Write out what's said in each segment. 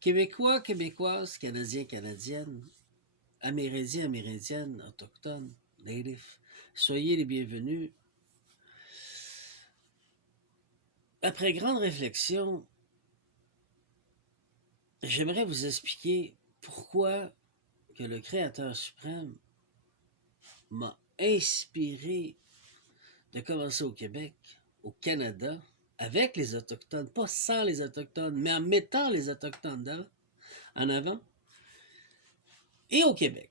Québécois, Québécoises, Canadiens, Canadiennes, Amérindiens, Amérindiennes, Autochtones, Natifs, soyez les bienvenus. Après grande réflexion, j'aimerais vous expliquer pourquoi que le Créateur suprême m'a inspiré de commencer au Québec, au Canada, avec les Autochtones, pas sans les Autochtones, mais en mettant les Autochtones en avant, et au Québec.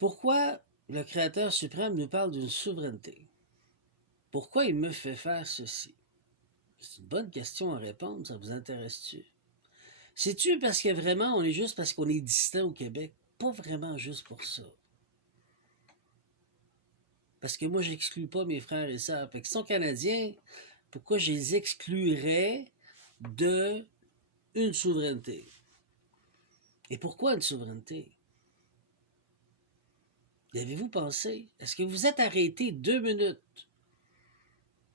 Pourquoi le Créateur suprême nous parle d'une souveraineté? Pourquoi il me fait faire ceci? C'est une bonne question à répondre, ça vous intéresse-tu? C'est-tu parce que vraiment, on est juste parce qu'on est distant au Québec? Pas vraiment juste pour ça. Parce que moi, j'exclus pas mes frères et sœurs. Fait qu'ils sont Canadiens, pourquoi je les exclurais de une souveraineté? Et pourquoi une souveraineté? Y avez-vous pensé? Est-ce que vous êtes arrêté 2 minutes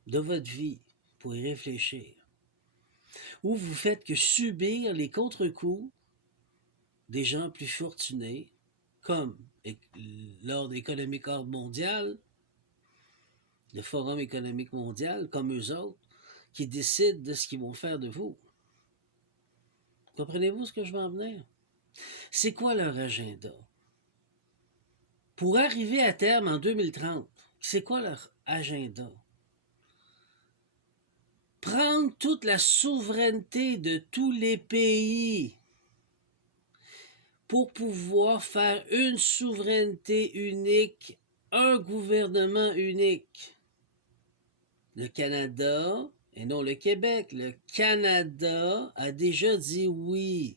de votre vie pour y réfléchir? Ou vous faites que subir les contre-coups des gens plus fortunés, comme l'Ordre économique mondial, le Forum économique mondial, comme eux autres, qui décident de ce qu'ils vont faire de vous. Comprenez-vous ce que je veux en venir? C'est quoi leur agenda? Pour arriver à terme en 2030, c'est quoi leur agenda? Prendre toute la souveraineté de tous les pays pour pouvoir faire une souveraineté unique, un gouvernement unique. Le Canada, et non le Québec, le Canada a déjà dit oui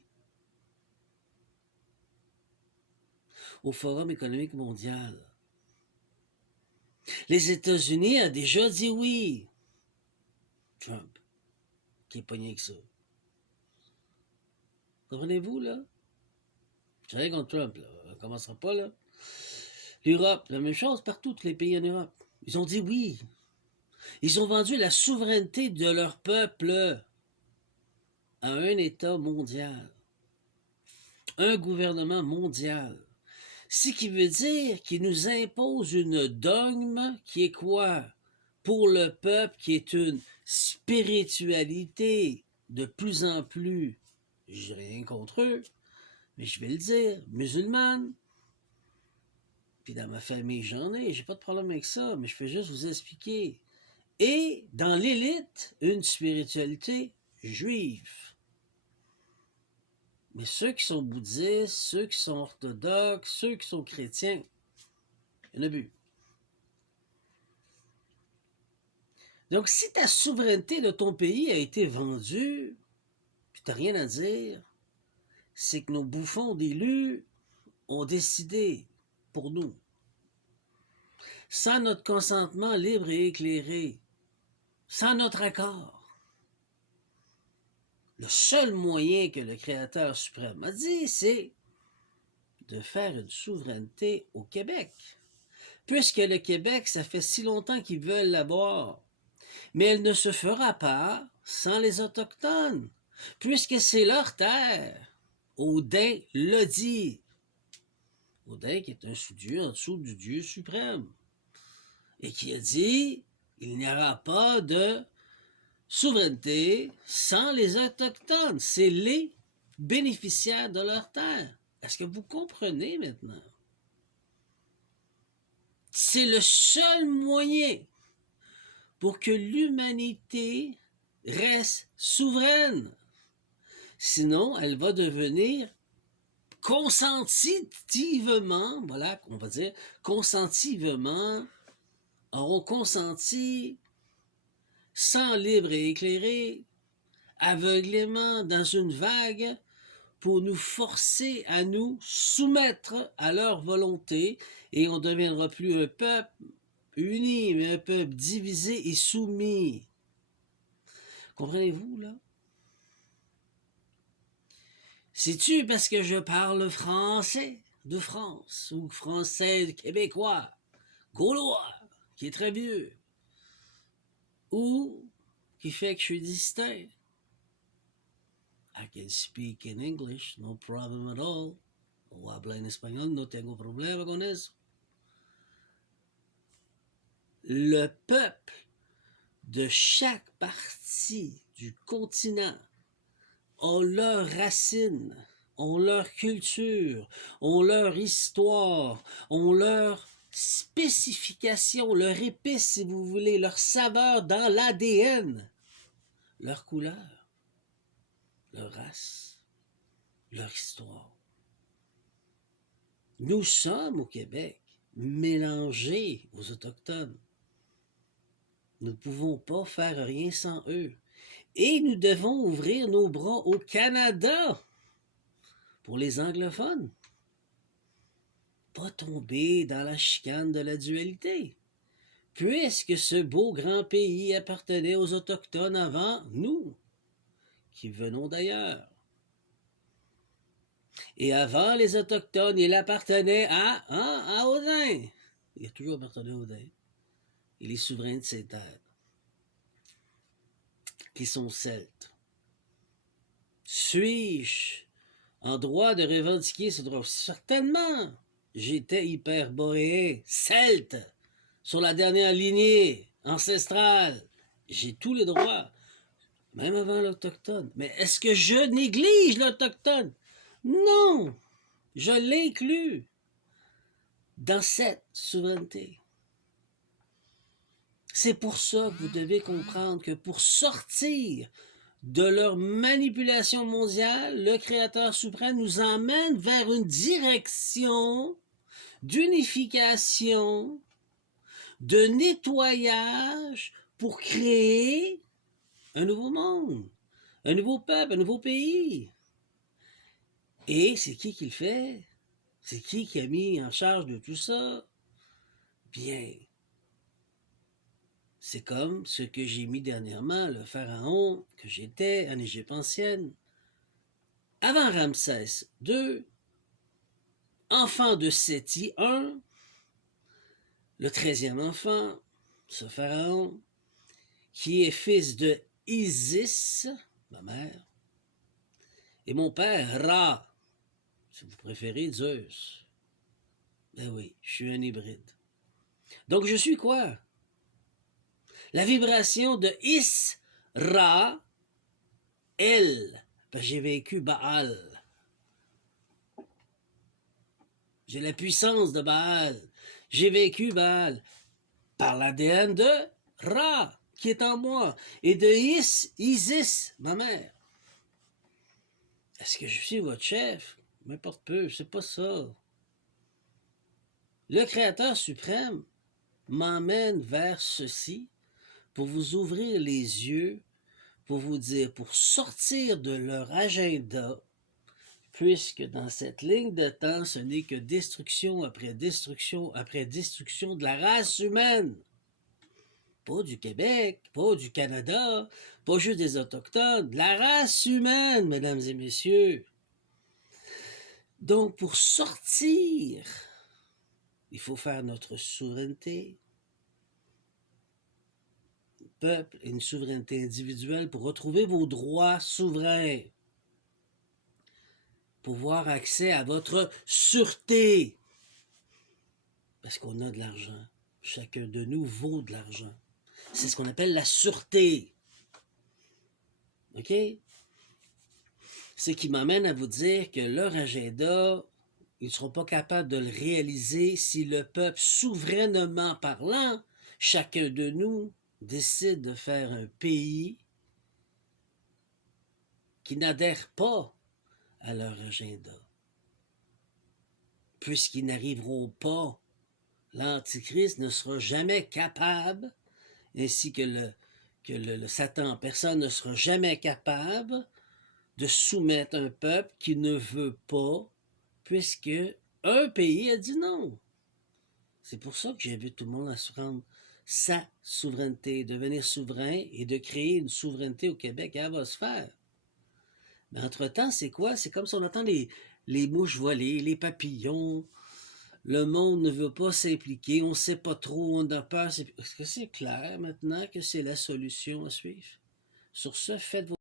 au Forum économique mondial. Les États-Unis ont déjà dit oui. Trump, qui est pogné avec ça. Comprenez-vous, là? Je rien contre Trump, là. On ne commencera pas, là. L'Europe, la même chose partout, tous les pays en Europe. Ils ont dit oui. Ils ont vendu la souveraineté de leur peuple à un État mondial, un gouvernement mondial. Ce qui veut dire qu'ils nous imposent une dogme qui est quoi? Pour le peuple, qui est une spiritualité de plus en plus, j'ai rien contre eux, mais je vais le dire, musulmane. Puis dans ma famille, j'en ai, j'ai pas de problème avec ça, mais je fais juste vous expliquer. Et dans l'élite, une spiritualité juive. Mais ceux qui sont bouddhistes, ceux qui sont orthodoxes, ceux qui sont chrétiens, il y en a plus. Donc, si ta souveraineté de ton pays a été vendue, puis t'as rien à dire, c'est que nos bouffons d'élus ont décidé pour nous, sans notre consentement libre et éclairé, sans notre accord. Le seul moyen que le Créateur suprême a dit, c'est de faire une souveraineté au Québec. Puisque le Québec, ça fait si longtemps qu'ils veulent l'avoir. Mais elle ne se fera pas sans les Autochtones, puisque c'est leur terre. Odin l'a dit. Odin qui est un sous-dieu en dessous du Dieu suprême. Et qui a dit, il n'y aura pas de souveraineté sans les Autochtones. C'est les bénéficiaires de leur terre. Est-ce que vous comprenez maintenant? C'est le seul moyen pour que l'humanité reste souveraine. Sinon, elle va devenir consentivement, voilà, on va dire, consentivement, auront consenti, sans libre et éclairé, aveuglément dans une vague, pour nous forcer à nous soumettre à leur volonté, et on ne deviendra plus un peuple uni, mais un peuple divisé et soumis. Comprenez-vous, là? C'est-tu parce que je parle français de France, ou français québécois, gaulois, qui est très vieux, ou qui fait que je suis distinct? I can speak in English, no problem at all. O habla en espagnol, no tengo problema con eso. Le peuple de chaque partie du continent ont leurs racines, ont leur culture, ont leur histoire, ont leur spécification, leur épice, si vous voulez, leur saveur dans l'ADN, leur couleur, leur race, leur histoire. Nous sommes au Québec mélangés aux Autochtones. Nous ne pouvons pas faire rien sans eux. Et nous devons ouvrir nos bras au Canada pour les anglophones. Pas tomber dans la chicane de la dualité. Puisque ce beau grand pays appartenait aux Autochtones avant nous, qui venons d'ailleurs. Et avant les Autochtones, il appartenait à Odin. Il a toujours appartenu à Odin. Il est souverain de ces terres, qui sont celtes. Suis-je en droit de revendiquer ce droit? Certainement. J'étais hyperboréen, celte, sur la dernière lignée ancestrale. J'ai tous les droits, même avant l'Autochtone. Mais est-ce que je néglige l'Autochtone? Non, je l'inclus dans cette souveraineté. C'est pour ça que vous devez comprendre que pour sortir de leur manipulation mondiale, le Créateur suprême nous emmène vers une direction d'unification, de nettoyage pour créer un nouveau monde, un nouveau peuple, un nouveau pays. Et c'est qui le fait? C'est qui a mis en charge de tout ça? Bien, c'est comme ce que j'ai mis dernièrement, le pharaon que j'étais en Égypte ancienne. Avant Ramsès II, enfant de Séti I, le 13e enfant, ce pharaon, qui est fils de Isis, ma mère, et mon père, Ra, si vous préférez, Zeus. Ben oui, je suis un hybride. Donc je suis quoi? La vibration de Is-Ra, El. J'ai vécu Baal. J'ai la puissance de Baal. J'ai vécu Baal par l'ADN de Ra, qui est en moi, et de Isis, ma mère. Est-ce que je suis votre chef? M'importe peu, c'est pas ça. Le Créateur suprême m'emmène vers ceci pour vous ouvrir les yeux, pour vous dire, pour sortir de leur agenda, puisque dans cette ligne de temps, ce n'est que destruction après destruction après destruction de la race humaine. Pas du Québec, pas du Canada, pas juste des Autochtones, de la race humaine, mesdames et messieurs. Donc, pour sortir, il faut faire notre souveraineté, peuple, et une souveraineté individuelle pour retrouver vos droits souverains, pour avoir accès à votre sûreté, parce qu'on a de l'argent. Chacun de nous vaut de l'argent. C'est ce qu'on appelle la sûreté. OK? Ce qui m'amène à vous dire que leur agenda, ils ne seront pas capables de le réaliser si le peuple, souverainement parlant, chacun de nous, décide de faire un pays qui n'adhère pas à leur agenda. Puisqu'ils n'arriveront pas, l'Antichrist ne sera jamais capable, ainsi que le Satan en personne ne sera jamais capable de soumettre un peuple qui ne veut pas, puisque un pays a dit non. C'est pour ça que j'invite tout le monde à se rendre sa souveraineté, devenir souverain et de créer une souveraineté au Québec. Elle va se faire. Mais entre-temps, c'est quoi? C'est comme si on entend les mouches voler, les papillons. Le monde ne veut pas s'impliquer, on ne sait pas trop, on a peur. Est-ce que c'est clair maintenant que c'est la solution à suivre? Sur ce, faites vos